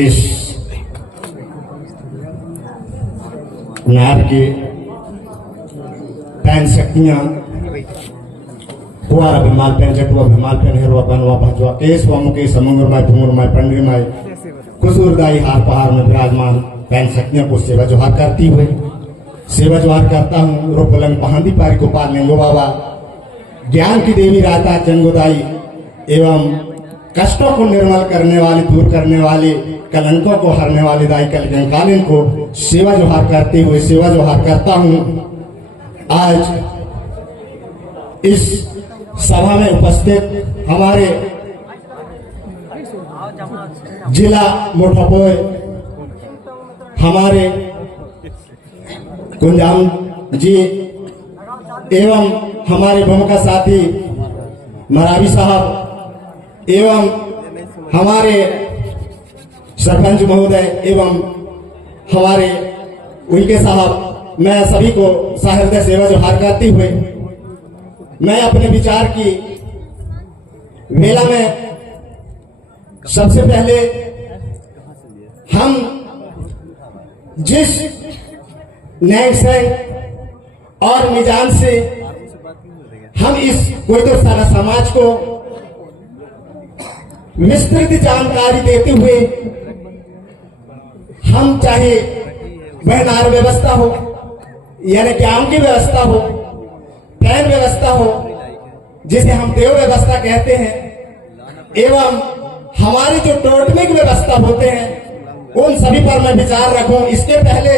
इस नार के पैन शक्तियां पुआर अभिमाल पैन जटुआ अभिमाल पैन हेरुआ बनवा भजवा केस व मुकेश मंगुरमाय भूंगुरमाय पंडरीमाय कुसूरदाई हार पहाड़ में विराजमान पैन शक्तियों को सेवा जोहार करती हुई सेवा जोहार करता हूँ। रोपलंग पहांदी पारी गोपाल ने लो बाबा ज्ञान की देवी राता चंगुदाई एवं कष्टों को निर्मल करने वाले, दूर करने वाले, कलंकों को हरने वाले दाई कलंकालीन को सेवा जोहार करते हुए सेवा जोहार करता हूँ। आज इस सभा में उपस्थित हमारे जिला मोटापोय हमारे कुंजाम जी एवं हमारे भूमिका साथी मरावी साहब एवं हमारे सरपंच महोदय एवं हमारे उनके साहब, मैं सभी को सहृदय सेवा जोहार करते हुए मैं अपने विचार की मेला में सबसे पहले हम जिस नए से और मिजान से हम इस कोई तो सारा समाज को विस्तृत जानकारी देते हुए हम चाहे वह नार व्यवस्था हो यानी ज्ञान की व्यवस्था हो, पैन व्यवस्था हो जिसे हम देव व्यवस्था कहते हैं, एवं हमारी जो टोटमिक व्यवस्था होते हैं उन सभी पर मैं विचार रखूं। इसके पहले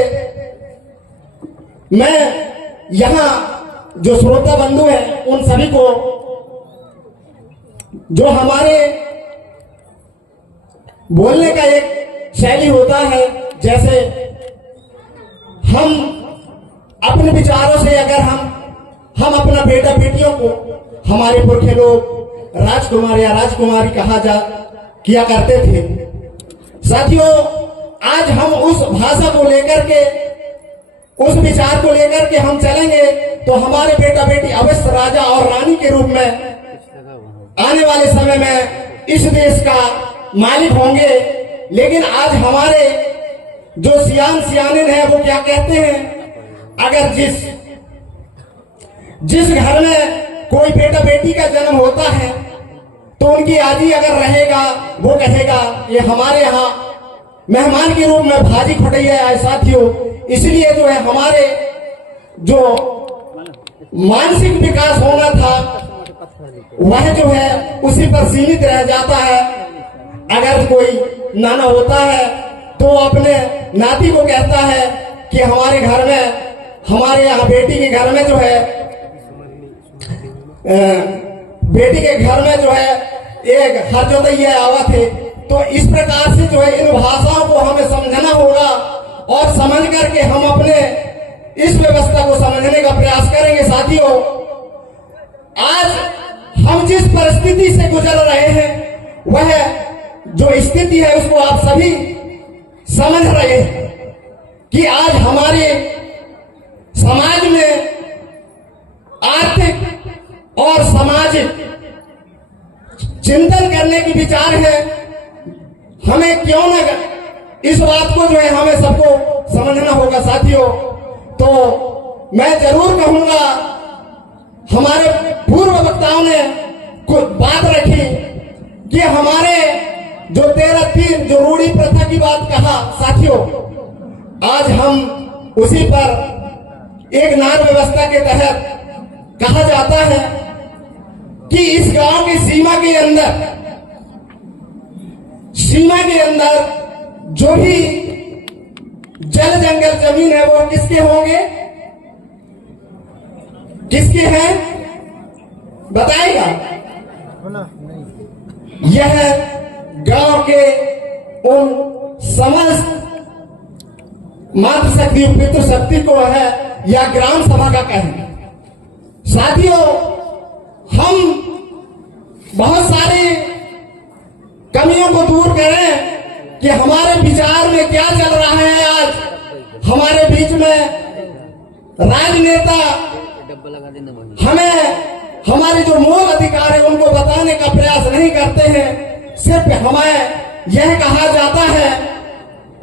मैं यहां जो श्रोता बंधु हैं उन सभी को जो हमारे बोलने का एक शैली होता है, जैसे हम अपने विचारों से अगर हम अपना बेटा बेटियों को हमारे पुरखे लोग राजकुमार या राजकुमारी कहा किया करते थे। साथियों, आज हम उस भाषा को लेकर के, उस विचार को लेकर के हम चलेंगे तो हमारे बेटा बेटी अवश्य राजा और रानी के रूप में आने वाले समय में इस देश का मालिक होंगे। लेकिन आज हमारे जो सियानिन है वो क्या कहते हैं, अगर जिस घर में कोई बेटा बेटी का जन्म होता है तो उनकी आदि अगर रहेगा वो कहेगा ये हमारे यहाँ मेहमान के रूप में भाजी खटैया है। साथियों, इसलिए जो है हमारे जो मानसिक विकास होना था वह जो है उसी पर सीमित रह जाता है। अगर कोई नाना होता है तो अपने नाती को कहता है कि हमारे घर में, हमारे यहाँ बेटी के घर में जो है बेटी के घर में जो है एक हर जोतैया आवा थे। तो इस प्रकार से जो है इन भाषाओं को हमें समझना होगा और समझ करके हम अपने इस व्यवस्था को समझने का प्रयास करेंगे। साथियों, आज हम जिस परिस्थिति से गुजर रहे हैं वह जो स्थिति है उसको आप सभी समझ रहे हैं कि आज हमारे समाज में आर्थिक और सामाजिक चिंतन करने की विचार है। हमें क्यों न इस बात को जो है हमें सबको समझना होगा। साथियों, तो मैं जरूर कहूंगा, हमारे पूर्व वक्ताओं ने कुछ बात रखी कि हमारे जो 13-3 जो रूढ़ी प्रथा की बात कहा, साथियों आज हम उसी पर एक नार व्यवस्था के तहत कहा जाता है कि इस गांव की सीमा के अंदर जो भी जल जंगल जमीन है वो किसके होंगे, किसके हैं बताएगा। यह गांव के उन समस्त मातृशक्ति पितृशक्ति को है या ग्राम सभा का कहना। साथियों, हम बहुत सारी कमियों को दूर करें कि हमारे विचार में क्या चल रहा है। आज हमारे बीच में राजनेता हमें हमारे जो मूल अधिकार है उनको बताने का प्रयास नहीं करते हैं। सिर्फ हमें यह कहा जाता है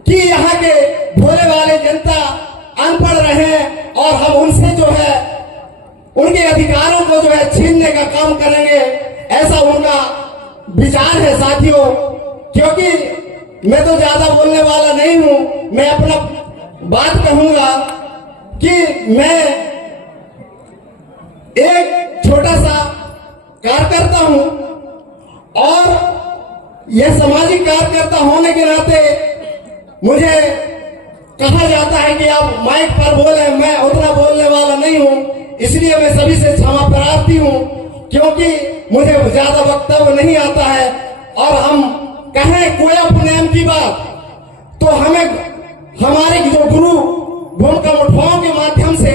कि यहाँ के भोले वाले जनता अनपढ़ रहे और हम उनसे जो है उनके अधिकारों को जो है छीनने का काम करेंगे, ऐसा उनका विचार है साथियों। क्योंकि मैं तो ज्यादा बोलने वाला नहीं हूं, मैं अपना बात कहूंगा कि मैं एक छोटा सा कार्यकर्ता हूं और यह सामाजिक कार्यकर्ता होने के नाते मुझे कहा जाता है कि आप माइक पर बोले, मैं उतना बोलने वाला नहीं हूं, इसलिए मैं सभी से क्षमा प्रार्थी हूं, क्योंकि मुझे ज्यादा वक्तव्य नहीं आता है। और हम कहें कोई अपने की बात तो हमें हमारे जो गुरु भूमिका मुठवाओं के माध्यम से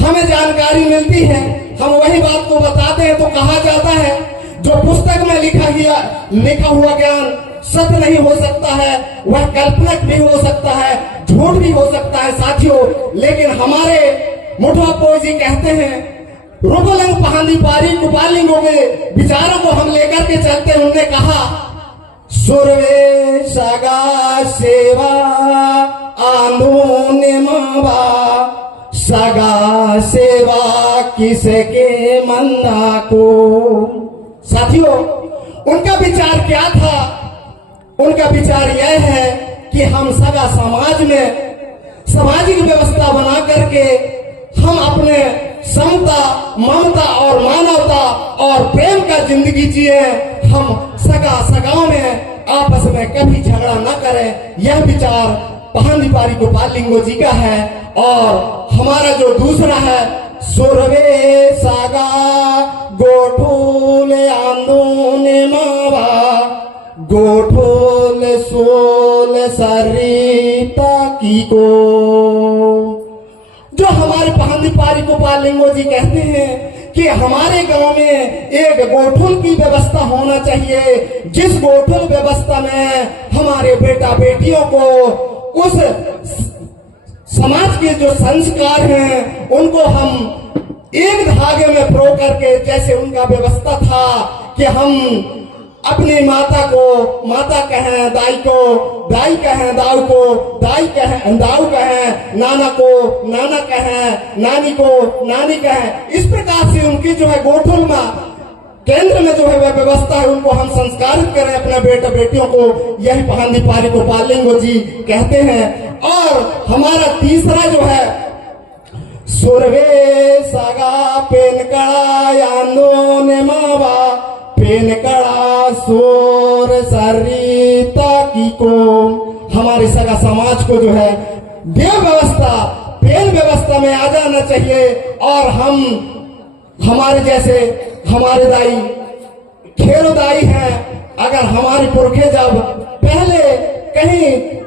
हमें जानकारी मिलती है, हम वही बात को बताते हैं। तो कहा जाता है जो पुस्तक में लिखा हुआ ज्ञान सत्य नहीं हो सकता है, वह कल्पनिक भी हो सकता है, झूठ भी हो सकता है साथियों। लेकिन हमारे मुठवा पोई जी कहते हैं रूपलंग पहांदी पारी कुपालिंगों के विचारों को हम लेकर के चलते हैं। उन्होंने कहा सुरवे सगा सेवा आंदोलन मावा, सगा सेवा किसके मंदा को। साथियों उनका विचार क्या था? उनका विचार यह है कि हम सगा समाज में सामाजिक व्यवस्था बना करके हम अपने समता, ममता और मानवता और प्रेम का जिंदगी जिए। हम सगाओं में आपस में कभी झगड़ा न करें, यह विचार पहांदी पारी गोपाल लिंगो जी का है। और हमारा जो दूसरा है सुरवे सागा गोठोल आंदोलन मावा, गोठोल सोल सरिता की को। जो हमारे पहांदी पारी गोपाल लिंगो जी कहते हैं कि हमारे गांव में एक गोठुल की व्यवस्था होना चाहिए, जिस गोठुल व्यवस्था में हमारे बेटा बेटियों को उस समाज के जो संस्कार हैं उनको हम एक धागे में प्रो करके, जैसे उनका व्यवस्था था कि हम अपनी माता को माता कहें, दाई को दाई कहें, दाऊ को दाई कहें, दाऊ कहें, नाना को नाना कहें, नानी को नानी कहें। इस प्रकार से उनकी जो है गोठुल में केंद्र में जो है वह व्यवस्था है, उनको हम संस्कारित करें अपने बेटा बेटियों को। यही पहांदी पारी गोपाल लिंगो जी कहते हैं। और हमारा तीसरा जो है सुरवे सगा पेनकड़ा आंदोलन मावा, पेनकड़ा सोर सरिता की को। हमारे सगा समाज को जो है देव व्यवस्था, पेन व्यवस्था में आ जाना चाहिए। और हम हमारे जैसे हमारे दाई खेरो दाई हैं, अगर हमारे पुरखे जब पहले कहीं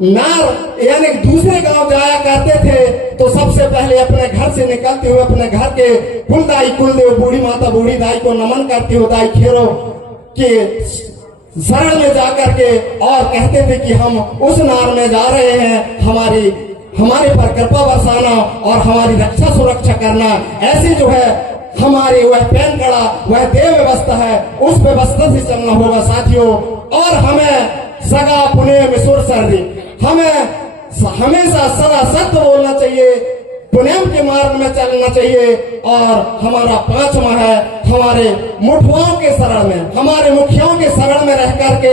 नार यानी दूसरे गांव जाया करते थे तो सबसे पहले अपने घर से निकलते हुए अपने घर के कुलदाई कुलदेव बूढ़ी माता बूढ़ी दाई को नमन करते हुए दाई खेरो के शरण में जाकर के और कहते थे कि हम उस नार में जा रहे हैं, हमारे पर कृपा बरसाना और हमारी रक्षा सुरक्षा करना। ऐसे जो है हमारी वह पेन कड़ा वह देव व्यवस्था है, उस व्यवस्था से चलना होगा साथियों। और हमें सगा पुणे मिसुर सर्दी, हमें हमेशा सदा सत्य बोलना चाहिए, पुण्यम के मार्ग में चलना चाहिए। और हमारा पांचवा है हमारे मुठवाओं के शरण में, हमारे मुखियाओं के शरण में रह करके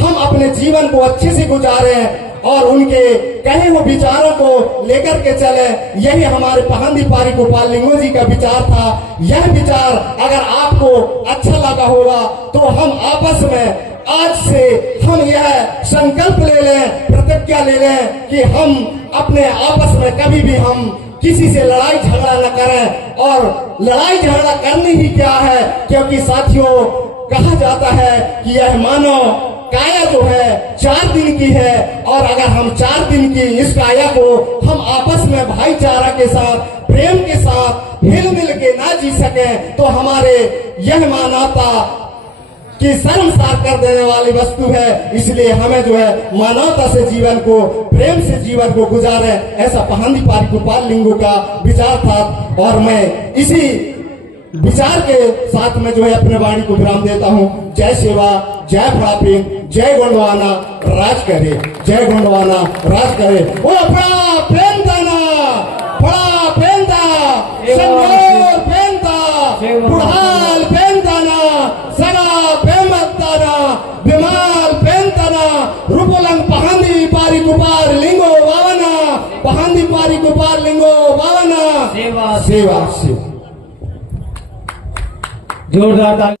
हम अपने जीवन को अच्छे से गुजारें और उनके कहे हुए विचारों को लेकर के चले। यही हमारे पहांदी पारी गोपाल लिंगो जी का विचार था। यह विचार अगर आपको अच्छा लगा होगा तो हम आपस में आज से हम यह संकल्प ले लें, प्रतिज्ञा ले लें कि हम अपने आपस में कभी भी हम किसी से लड़ाई झगड़ा न करें। और लड़ाई झगड़ा करनी ही क्या है, क्योंकि साथियों कहा जाता है कि यह मानव काया जो है 4 दिन की है, और अगर हम 4 दिन की इस काया को हम आपस में भाईचारा के साथ प्रेम के साथ हिल मिल के ना जी सके तो हमारे यह मानवता की शर्मसार कर देने वाली वस्तु है। इसलिए हमें जो है मानवता से जीवन को, प्रेम से जीवन को गुजारे, ऐसा पहांदी पारी गोपाल लिंगो का विचार था। और मैं इसी विचार के साथ में जो है अपने वाणी को विराम देता हूँ। जय सेवा। जय फड़ापी जय गोंडवाना राज करे, जय गोंडवाना राज करे। वो फड़ा पेंताना, फड़ा पेंता, संगोर पेंता, बुढ़ाल पेंताना, सगा पेमताना, बिमाल पेंताना, रूपलंग पहांदी पारी कुपार लिंगो वावना, पहांदी पारी कुपार लिंगो वावना। सेवा सेवा सेवा। जोरदार